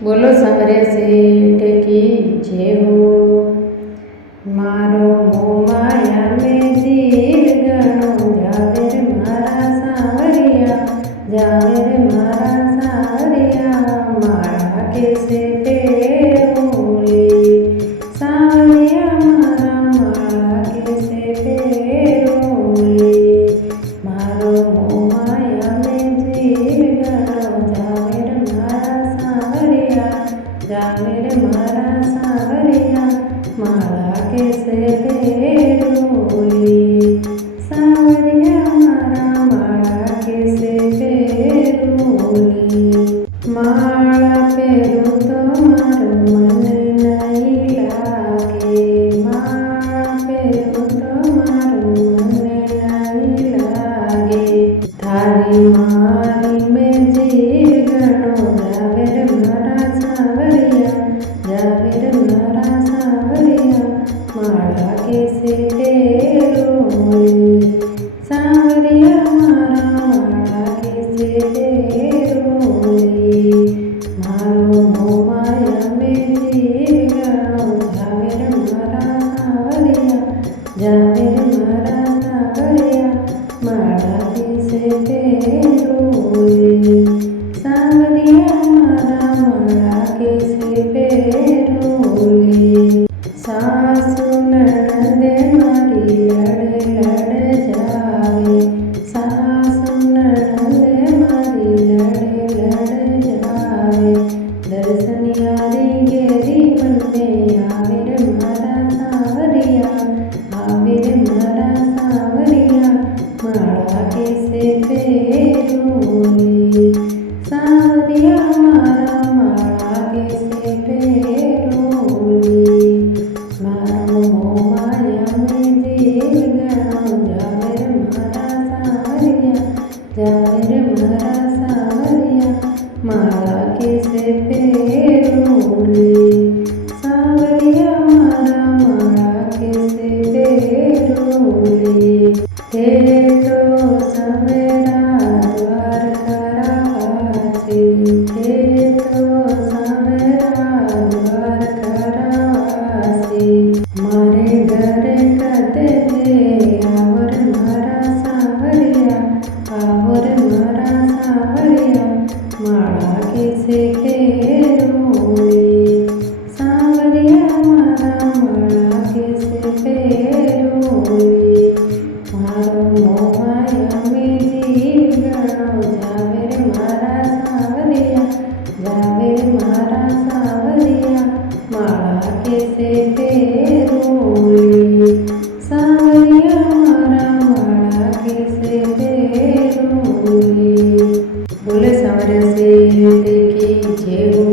બોલો સાંભળ્યા છે ટેકી જે હો મારો મોમાયા મેં જીવ ગણો જાવે રે મારા સાવરિયા જાવે રે મારા સાવરિયા મારા કેસે પેરોલી સાવરિયા મારા કેસે પેરોલી મારો મોમાયા મેં જીવ ગણો જાવે રે મારા સાવરિયા જાવે રે મારા સાવરિયા મારા કેસે પેરોલી સાવરિયા મારા કેસે પેરોલી માળા પહેરું તો મારું મન નહીં લાગે માળા પહેરું તો મારું મન નહીં લાગે તારી મારી મેં જીવ ગણો જાવે રે મારા સાવરિયા જાવે રે મારા સાવરિયા માળા કેસે પેરોલી સાવરિયા માળા કેસે પેરોલી મારો મોમાયા મેં જીવ ગણો જાવે રે મારા સાવરિયા જાવે રે મારા સાવરિયા માળા કેસે પેરોલી સાવરિયા માળા કેસે પેરોલી સાસુ નણંદે મારી લડ લડ જાવે સાસુ નણંદે મારી લડ લડ જાવે દર્શનિયારી ઘેરી મને આવે રે મારા સાવરિયા આવે રે મારા સાવરિયા માળા કેસે પેરોલી સાવરિયા માળા કેસે પેરોલી મારો મોમાયા મેં જીવ ગણો જાવે રે મારા સાવરિયા જાવે રે મારા સાવરિયા માળા કેસે પેરોલી સાવરિયા માળા કેસે પેરોલી હે તો સવેરા દ્વારકા વાસી હે તો સવેરા દ્વારકા વાસી મારે ઘરે કદે આવો રે મારા સાવરિયા આવો રે મારા સાવરિયા માળા કેસે પેરોલી સાવરિયા માળા કેસે પેરોલી મારો મોમાયા મેં જીવ ગણો જાવે રે મારા સાવરિયા જાવે રે મારા સાવરિયા માળા કેસે પેરોલી સાવરિયા માળા કેસે પેરોલી બોલે સાંભળ્યા છે ટેકી જે હો